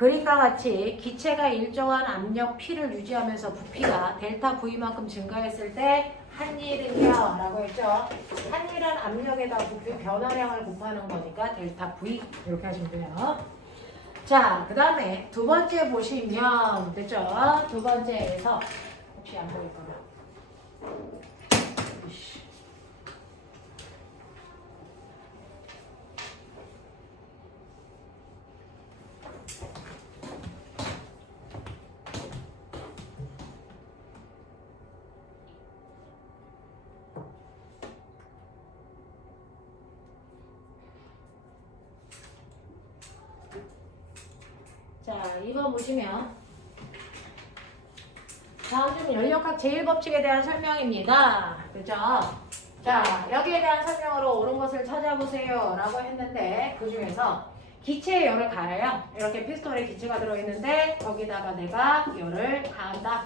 그림과 같이 기체가 일정한 압력 P를 유지하면서 부피가 델타 V만큼 증가했을 때 한일은요 라고 했죠. 한일은 압력에다 부피 변화량을 곱하는 거니까 델타 V 이렇게 하시면 돼요. 자, 그 다음에 두 번째 보시면 됐죠? 두 번째에서 혹시 안 보일까봐 자, 2번 보시면 다음 중 연력학 제1법칙에 대한 설명입니다. 그죠? 자, 여기에 대한 설명으로 옳은 것을 찾아보세요 라고 했는데 그 중에서 기체에 열을 가해요. 이렇게 피스톤에 기체가 들어있는데 거기다가 내가 열을 가한다.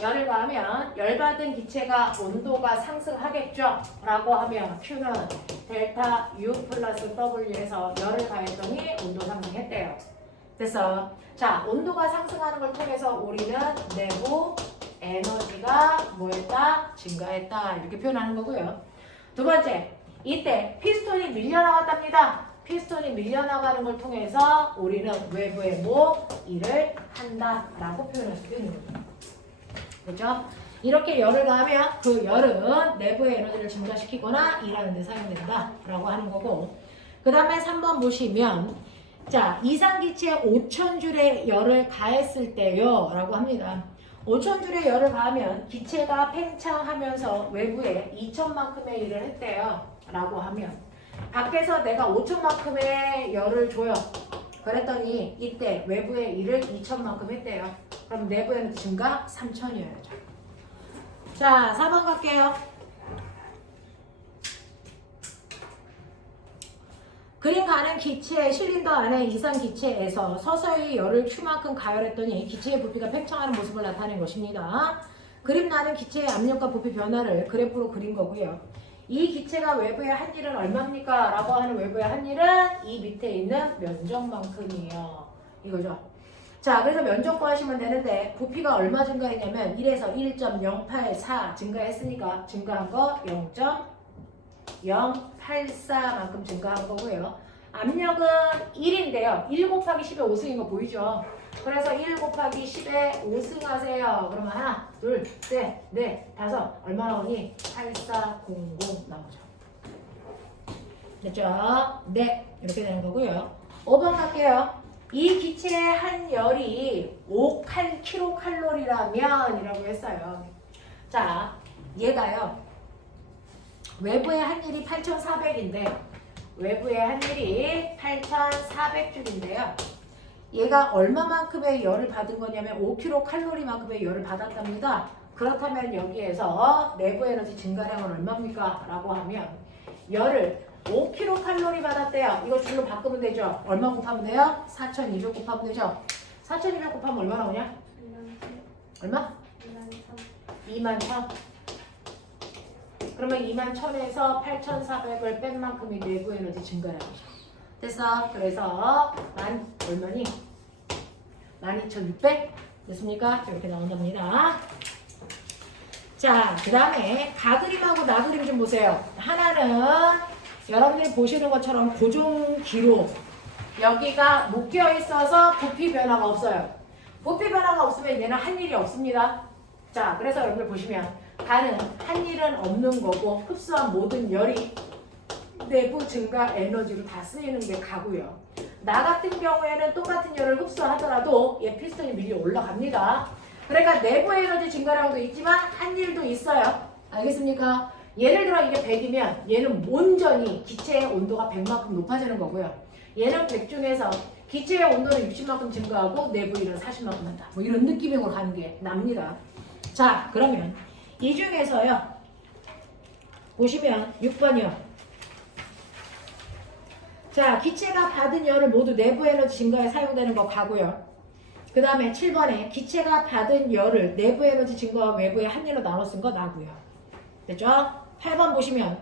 열을 가하면 열받은 기체가 온도가 상승하겠죠? 라고 하면 Q는 델타 U 플러스 W에서 열을 가했더니 온도 상승했대요. 됐어. 자, 온도가 상승하는 걸 통해서 우리는 내부 에너지가 뭐했다? 증가했다. 이렇게 표현하는 거고요. 두 번째, 이때 피스톤이 밀려나갔답니다. 피스톤이 밀려나가는 걸 통해서 우리는 외부에 일을 한다라고 표현할 수 있는 거죠. 그죠? 이렇게 열을 가하면 그 열은 내부의 에너지를 증가시키거나 일하는 데 사용된다 라고 하는 거고, 그 다음에 3번 보시면 자, 이상기체에 5,000줄의 열을 가했을 때요 라고 합니다. 5,000줄의 열을 가하면 기체가 팽창하면서 외부에 2,000만큼의 일을 했대요 라고 하면 밖에서 내가 5,000만큼의 열을 줘요. 그랬더니 이때 외부의 일을 2,000만큼 했대요. 그럼 내부에는 증가 3,000이어야죠. 자, 4번 갈게요. 그림 가는 기체, 실린더 안에 이상 기체에서 서서히 열을 Q만큼 가열했더니 기체의 부피가 팽창하는 모습을 나타낸 것입니다. 그림 나는 기체의 압력과 부피 변화를 그래프로 그린 거고요. 이 기체가 외부의 한일은 얼마입니까? 라고 하는 외부의 한일은 이 밑에 있는 면적만큼이에요. 이거죠. 자, 그래서 면적 구하시면 되는데 부피가 얼마 증가했냐면 1에서 1.084 증가했으니까 증가한 거 0.084만큼 증가한 거고요. 압력은 1인데요. 1 곱하기 10의 5승인 거 보이죠? 그래서 1 곱하기 10의 5승 하세요. 그러면 하나, 둘, 셋, 넷, 다섯. 얼마 나오니? 8400 나오죠. 됐죠? 네. 이렇게 되는 거고요. 5번 갈게요. 이 기체의 한 열이 5kcal라면 이라고 했어요. 자, 얘가요. 외부의 한일이 8,400인데 외부의 한일이 8,400줄인데요. 얘가 얼마만큼의 열을 받은 거냐면 5kcal만큼의 열을 받았답니다. 그렇다면 여기에서 내부 에너지 증가량은 얼마입니까? 라고 하면 열을 5kcal 받았대요. 이거 줄로 바꾸면 되죠. 얼마 곱하면 돼요? 4,200 곱하면 되죠. 4,200 곱하면 얼마 나오냐? 얼마? 21,000. 그러면 21,000에서 8,400을 뺀 만큼이 내부 에너지 증가량이죠. 됐어. 그래서 얼마니? 12,600 됐습니까? 이렇게 나온답니다. 자, 그 다음에 가그림하고 나그림 좀 보세요. 하나는 여러분들이 보시는 것처럼 고정 기록, 여기가 묶여 있어서 부피 변화가 없어요. 부피 변화가 없으면 얘는 한 일이 없습니다. 자, 그래서 여러분들 보시면 가는 한 일은 없는 거고 흡수한 모든 열이 내부 증가 에너지로 다 쓰이는 게 가고요. 나 같은 경우에는 똑같은 열을 흡수하더라도 얘 피스톤이 미리 올라갑니다. 그러니까 내부 에너지 증가량도 있지만 한 일도 있어요. 알겠습니까? 예를 들어 이게 100이면 얘는 온전히 기체의 온도가 100만큼 높아지는 거고요. 얘는 100 중에서 기체의 온도는 60만큼 증가하고 내부 일은 40만큼 한다. 뭐 이런 느낌으로 가는 게 납니다. 자, 그러면 이 중에서요. 보시면 6번이요. 자, 기체가 받은 열을 모두 내부 에너지 증가에 사용되는 거 가고요. 그 다음에 7번에 기체가 받은 열을 내부 에너지 증가와 외부의 한 일로 나눠 쓴 거 나고요. 됐죠? 8번 보시면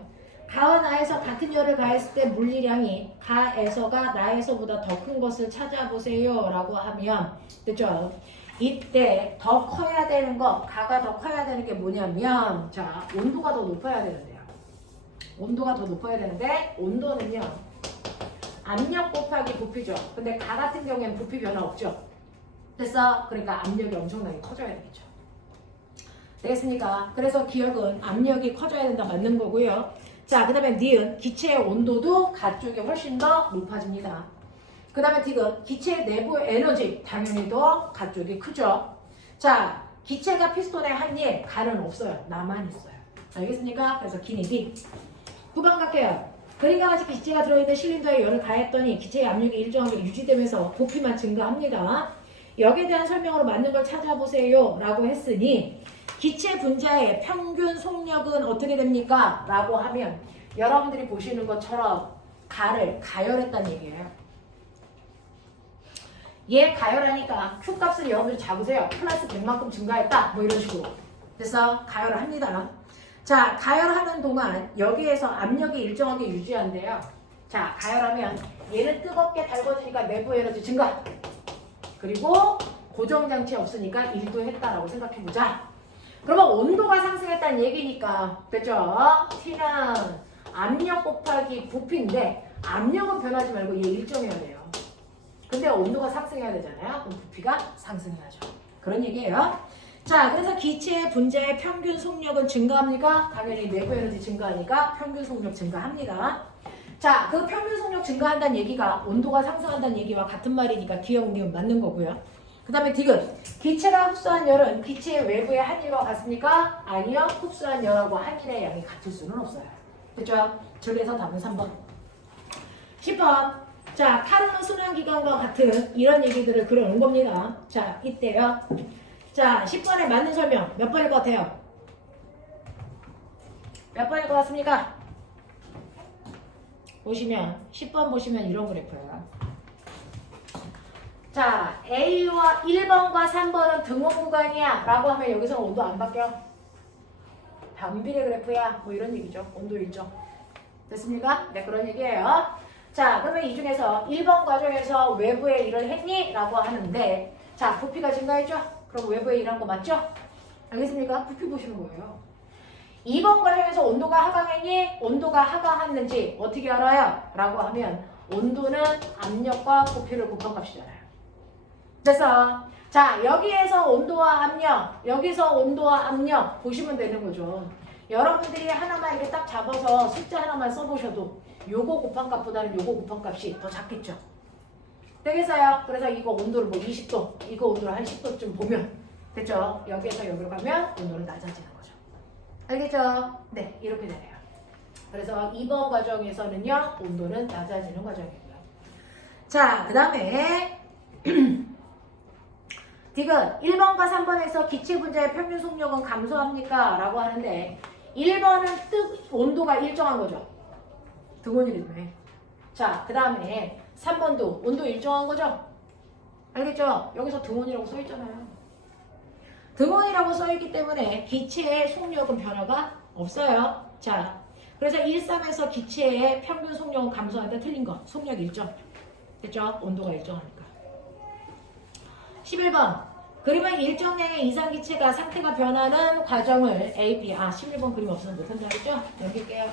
가와 나에서 같은 열을 가했을 때 물리량이 가에서가 나에서보다 더 큰 것을 찾아보세요 라고 하면 됐죠? 이때 더 커야 되는 거, 가가 더 커야 되는 게 뭐냐면 자, 온도가 더 높아야 되는데요. 온도가 더 높아야 되는데 온도는요. 압력 곱하기 부피죠. 근데 가 같은 경우에는 부피 변화 없죠. 됐어? 그러니까 압력이 엄청나게 커져야 되겠죠. 되겠습니까? 그래서 기억은 압력이 커져야 된다 맞는 거고요. 자, 그 다음에 니은 기체의 온도도 가 쪽이 훨씬 더 높아집니다. 그 다음에 디귿 기체 내부 에너지 당연히 더 가 쪽이 크죠. 자, 기체가 피스톤의 한 일, 가는 없어요. 나만 있어요. 알겠습니까? 그래서 기니 디. 9번 갈게요. 그림과 같이 기체가 들어있는 실린더에 열을 가했더니 기체의 압력이 일정하게 유지되면서 부피만 증가합니다. 여기에 대한 설명으로 맞는 걸 찾아보세요 라고 했으니 기체 분자의 평균 속력은 어떻게 됩니까? 라고 하면 여러분들이 보시는 것처럼 가를 가열했다는 얘기예요. 얘 가열하니까 Q 값을 여러분들이 잡으세요. 플러스 100만큼 증가했다. 뭐 이런 식으로. 그래서 가열을 합니다. 자, 가열하는 동안 여기에서 압력이 일정하게 유지한대요. 자, 가열하면 얘는 뜨겁게 달궈지니까 내부 에너지 증가. 그리고 고정장치 없으니까 1도 했다라고 생각해보자. 그러면 온도가 상승했다는 얘기니까 됐죠? T는 압력 곱하기 부피인데 압력은 변하지 말고 얘 일정해야 돼요. 근데 온도가 상승해야 되잖아요. 그럼 부피가 상승해야죠. 그런 얘기예요. 자, 그래서 기체의 분자의 평균 속력은 증가합니까? 당연히 내부 에너지 증가하니까 평균 속력 증가합니다. 자, 그 평균 속력 증가한다는 얘기가 온도가 상승한다는 얘기와 같은 말이니까 기억, 니은 맞는 거고요. 그 다음에 디귿 기체가 흡수한 열은 기체의 외부의 한일과 같습니까? 아니요. 흡수한 열하고 한일의 양이 같을 수는 없어요. 됐죠? 그래서 답은 3번. 10번. 자, 카르노 순환기관과 같은 이런 얘기들을 그려놓은 겁니다. 자, 이때요. 자, 10번에 맞는 설명 몇 번일 것 같아요? 몇 번일 것 같습니까? 보시면 10번 보시면 이런 그래프예요. 자, A와 1번과 3번은 등원 구간이야 라고 하면 여기서 온도 안 바뀌어. 반비례 그래프야. 뭐 이런 얘기죠. 온도 일정. 됐습니까? 네, 그런 얘기예요. 자, 그러면 이 중에서 1번 과정에서 외부에 일을 했니? 라고 하는데 자, 부피가 증가했죠? 그럼 외부에 일한 거 맞죠? 알겠습니까? 부피 보시는 거예요. 2번 과정에서 온도가 하강했니? 온도가 하강했는지 어떻게 알아요? 라고 하면 온도는 압력과 부피를 곱한 값이잖아요. 그래서 자, 여기에서 온도와 압력, 여기서 온도와 압력 보시면 되는 거죠. 여러분들이 하나만 이렇게 딱 잡아서 숫자 하나만 써보셔도 요거 곱한 값보다는 요거 곱한 값이 더 작겠죠. 되겠어요? 그래서 이거 온도를 뭐 20도, 이거 온도를 한 10도쯤 보면 됐죠? 여기에서 여기로 가면 온도는 낮아지는 거죠. 알겠죠? 네, 이렇게 되네요. 그래서 2번 과정에서는요, 온도는 낮아지는 과정이고요. 자, 그 다음에 디귿 1번과 3번에서 기체 분자의 평균 속력은 감소합니까? 라고 하는데 1번은 온도가 일정한 거죠. 등온이랬네. 자, 그 다음에 3번도 온도 일정한 거죠? 알겠죠? 여기서 등온이라고 써있잖아요. 등온이라고 써있기 때문에 기체의 속력은 변화가 없어요. 자, 그래서 1, 3에서 기체의 평균 속력은 감소하는데 틀린 거. 속력 일정. 됐죠? 온도가 일정하니까. 11번. 그림은 일정량의 이상 기체가 상태가 변하는 과정을 A, B. 11번 그림 없으면 못한다 했죠? 넘길게요.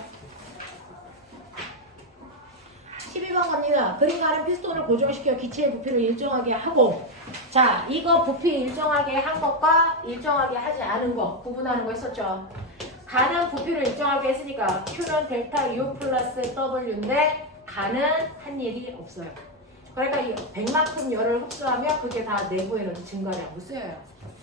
12번 갑니다. 그림과 같은 피스톤을 고정시켜 기체의 부피를 일정하게 하고 자, 이거 부피 일정하게 한 것과 일정하게 하지 않은 거 구분하는 거 했었죠. 가는 부피를 일정하게 했으니까 Q는 델타 U 플러스 W인데 가는 한 일이 없어요. 그러니까 이 100만큼 열을 흡수하면 그게 다 내부 에너지 증가량으로 쓰여요.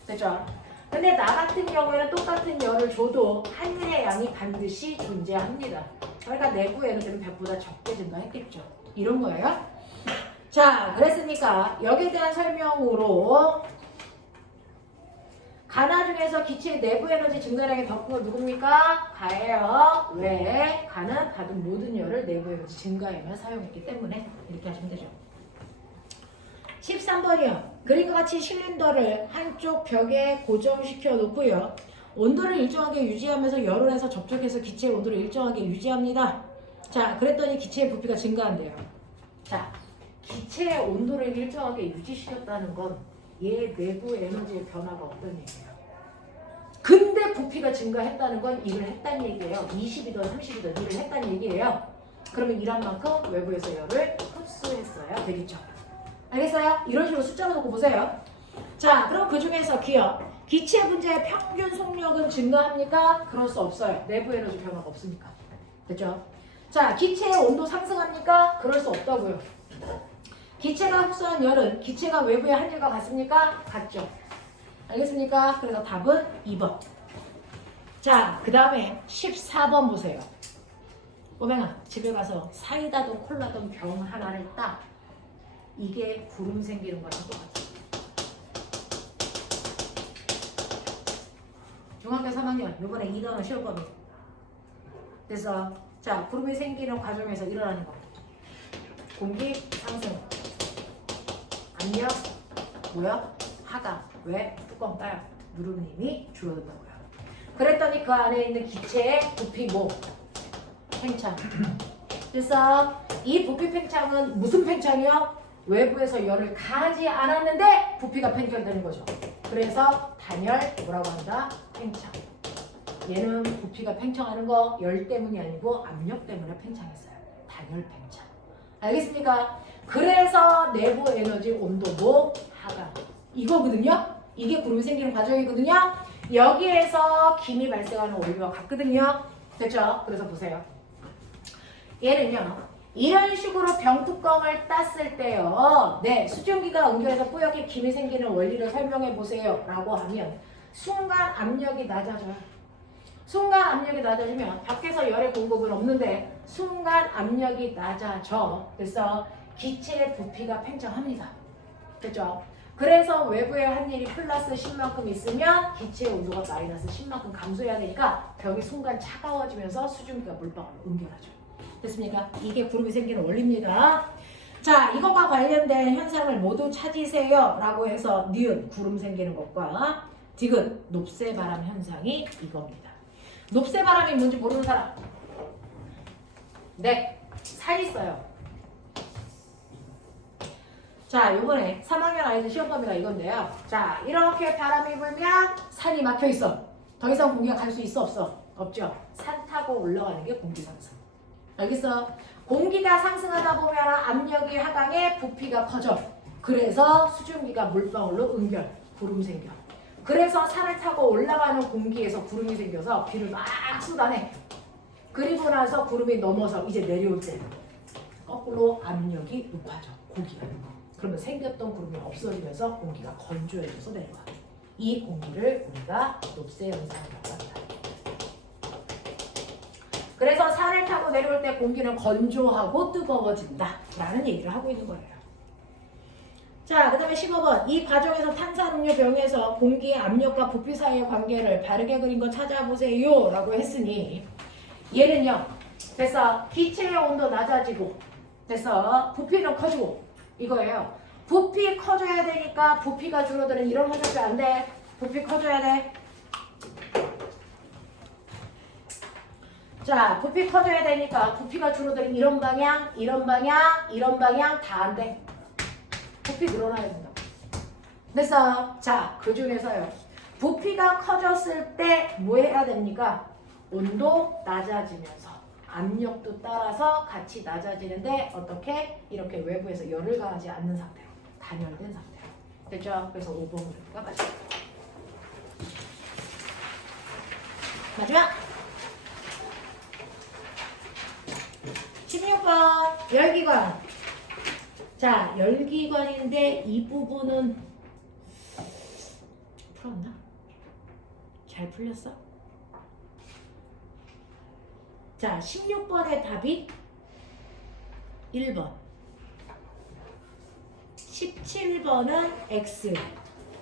됐죠? 근데 나 같은 경우에는 똑같은 열을 줘도 한 일의 양이 반드시 존재합니다. 그러니까 내부 에너지는 100보다 적게 증가했겠죠. 이런 거예요. 자, 그랬으니까 여기에 대한 설명으로 가나 중에서 기체의 내부 에너지 증가량이 더 큰 건 누굽니까? 가예요. 왜? 가는 받은 모든 열을 내부 에너지 증가에만 사용했기 때문에 이렇게 하시면 되죠. 13번이요. 그림과 같이 실린더를 한쪽 벽에 고정시켜 놓고요. 온도를 일정하게 유지하면서 열을 해서 접촉해서 기체의 온도를 일정하게 유지합니다. 자, 그랬더니 기체의 부피가 증가한대요. 자, 기체의 온도를 일정하게 유지시켰다는 건 얘 내부 에너지의 변화가 없다는 얘기예요. 근데 부피가 증가했다는 건 일을 했다는 얘기예요. 20이든 30이든 일을 했다는 얘기예요. 그러면 일한 만큼 외부에서 열을 흡수했어야 되겠죠. 알겠어요? 이런 식으로 숫자로 놓고 보세요. 자, 그럼 그 중에서 기억. 기체 분자의 평균 속력은 증가합니까? 그럴 수 없어요. 내부 에너지 변화가 없으니까. 됐죠? 자, 기체의 온도 상승합니까? 그럴 수 없다고요. 기체가 흡수한 열은 기체가 외부의 한열과 같습니까? 같죠. 알겠습니까? 그래서 답은 2번. 자, 그 다음에 14번 보세요. 꼬맹아, 집에 가서 사이다든 콜라든 병 하나를 따. 이게 구름 생기는 거랑 똑같아. 중학교 3학년, 이번에 2단원 시험범위. 그래서 자, 구름이 생기는 과정에서 일어나는 거. 공기 상승. 압력, 뭐야? 하강. 왜? 뚜껑 따요. 누름님이 줄어든다고요. 그랬더니 그 안에 있는 기체의 부피 뭐? 팽창. 그래서 이 부피 팽창은 무슨 팽창이요? 외부에서 열을 가하지 않았는데 부피가 팽창되는 거죠. 그래서 단열 뭐라고 한다? 팽창. 얘는 부피가 팽창하는 거 열 때문이 아니고 압력 때문에 팽창했어요. 단열 팽창. 알겠습니까? 그래서 내부 에너지 온도도 하강. 이거거든요. 이게 구름이 생기는 과정이거든요. 여기에서 김이 발생하는 원리와 같거든요. 됐죠? 그래서 보세요. 얘는요. 이런 식으로 병뚜껑을 땄을 때요. 네, 수증기가 응결해서 뿌옇게 김이 생기는 원리를 설명해 보세요. 라고 하면 순간 압력이 낮아져요. 순간 압력이 낮아지면 밖에서 열의 공급은 없는데 순간 압력이 낮아져. 그래서 기체의 부피가 팽창합니다. 됐죠? 그래서 외부의 한일이 플러스 10만큼 있으면 기체의 온도가 마이너스 10만큼 감소해야 되니까 벽이 순간 차가워지면서 수증기가 물방울로 응결하죠. 됐습니까? 이게 구름이 생기는 원리입니다. 자, 이것과 관련된 현상을 모두 찾으세요. 라고 해서 니은, 구름 생기는 것과 디귿, 높새바람 현상이 이겁니다. 높새바람이 뭔지 모르는 사람? 네, 산 있어요. 자, 요번에 3학년 아이들 시험 범위가 이건데요. 자, 이렇게 바람이 불면 산이 막혀 있어. 더 이상 공기가 갈 수 있어, 없어? 없죠. 산 타고 올라가는 게 공기 상승. 알겠어? 공기가 상승하다 보면 압력이 하강해 부피가 커져. 그래서 수증기가 물방울로 응결, 구름 생겨. 그래서 산을 타고 올라가는 공기에서 구름이 생겨서 비를 막 쏟아내. 그리고 나서 구름이 넘어서 이제 내려올 때 거꾸로 압력이 높아져. 고기가. 그러면 생겼던 구름이 없어지면서 공기가 건조해져서 내려와. 이 공기를 우리가 높새 현상이라고 합니다. 그래서 산을 타고 내려올 때 공기는 건조하고 뜨거워진다 라는 얘기를 하고 있는 거예요. 자, 그 다음에 15번. 이 과정에서 탄산음료 병에서 공기의 압력과 부피 사이의 관계를 바르게 그린 거 찾아보세요 라고 했으니 얘는요. 그래서 기체의 온도 낮아지고 그래서 부피는 커지고 이거예요. 부피 커져야 되니까 부피가 줄어드는 이런 화살표 안 돼. 부피 커져야 돼. 자, 부피 커져야 되니까 부피가 줄어드는 이런 방향, 이런 방향, 이런 방향 다 안 돼. 부피 늘어나야 된다. 그래서 자, 그 중에서요. 부피가 커졌을 때 뭐 해야 됩니까? 온도 낮아지면서 압력도 따라서 같이 낮아지는데 어떻게? 이렇게 외부에서 열을 가하지 않는 상태로 단열된 상태로. 됐죠? 그래서 5번 문제가 맞습니다. 마지막 16번 열기관. 자, 열기관인데 이 부분은 풀었나? 잘 풀렸어? 자, 16번의 답이 1번. 17번은 X,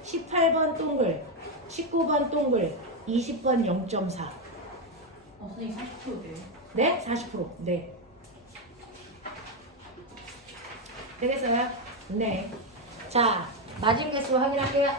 18번 동글, 19번 동글, 20번 0.4. 선생님 40%네. 네? 40%. 네. 되겠어요? 네. 자, 마진 개수 확인할게요.